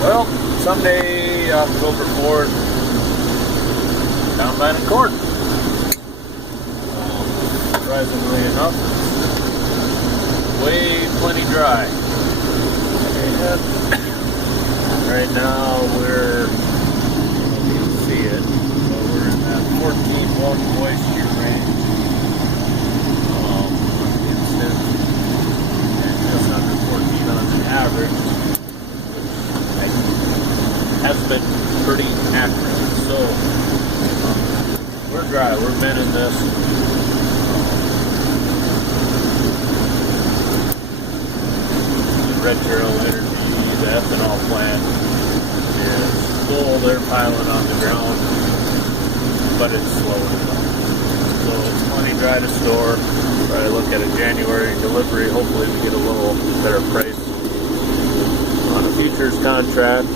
Well, Sunday, October 4th, combine and corn. Surprisingly enough, it's way plenty dry. And right now we're, you can see it, so we're in that 14.1 moisture range. Instant, and just under 14 on the average, which has been pretty accurate. So we're dry, we're bending this. The Red Trail Energy, the ethanol plant is full, they're piling on the ground, but it's slowing down. So it's plenty dry to store. Try to look at a January delivery. Hopefully we get a little better price on a futures contract.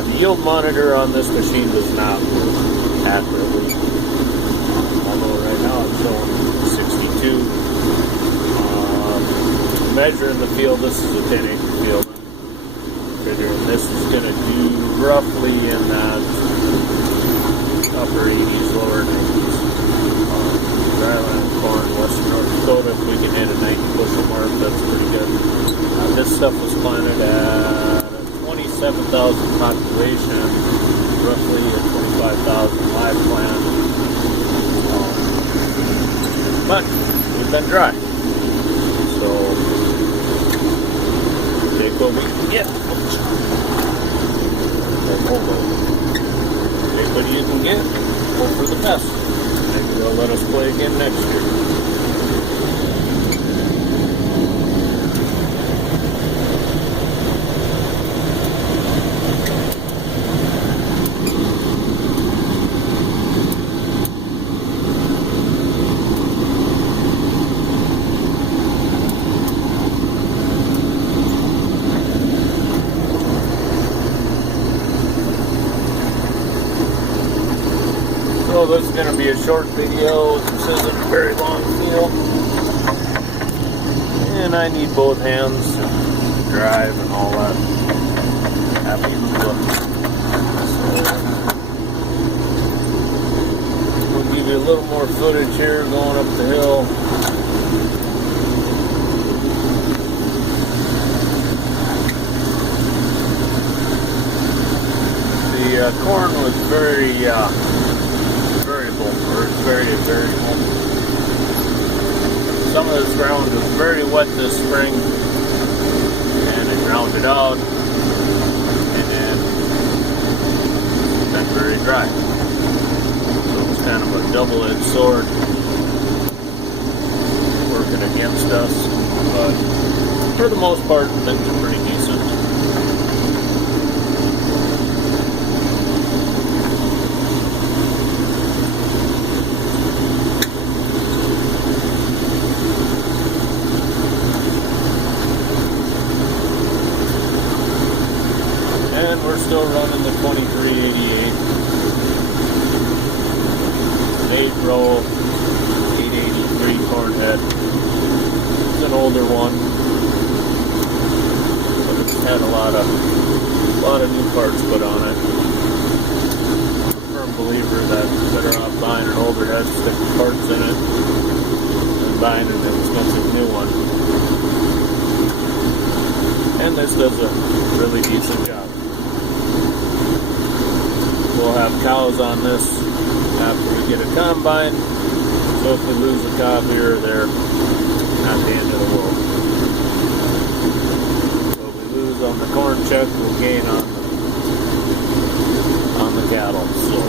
The yield monitor on this machine does not work accurately. Although right now it's showing 62. Measuring the field, this is a 10-acre field. Figuring this is going to do roughly in that upper 80s, lower 90s. Dryland corn, western North Dakota, if we can hit a 90 bushel mark, that's pretty good. This stuff was planted at a 27,000 population, roughly a 25,000 live plant. But we've been dry. So take what we can get. Take what you can get. Hope for the best. Maybe they'll let us play again next year. So this is going to be a short video. This isn't a very long field. And I need both hands to drive and all that. Happy hula. So we'll give you a little more footage here going up the hill. The corn was very variable. Some of this ground was very wet this spring, and it grounded out, and then it's been very dry. So it's kind of a double-edged sword working against us, but for the most part, things are pretty decent. And we're still running the 2388. 8-row, 883 corn head. It's an older one, but it's had a lot of new parts put on it. I'm a firm believer that you're better off buying an older head, stick the parts in it, than buying an expensive new one. And this does a really decent job. We'll have cows on this after we get a combine, so if we lose a cow here or there, not the end of the world. So if we lose on the corn check, we'll gain on the cattle. So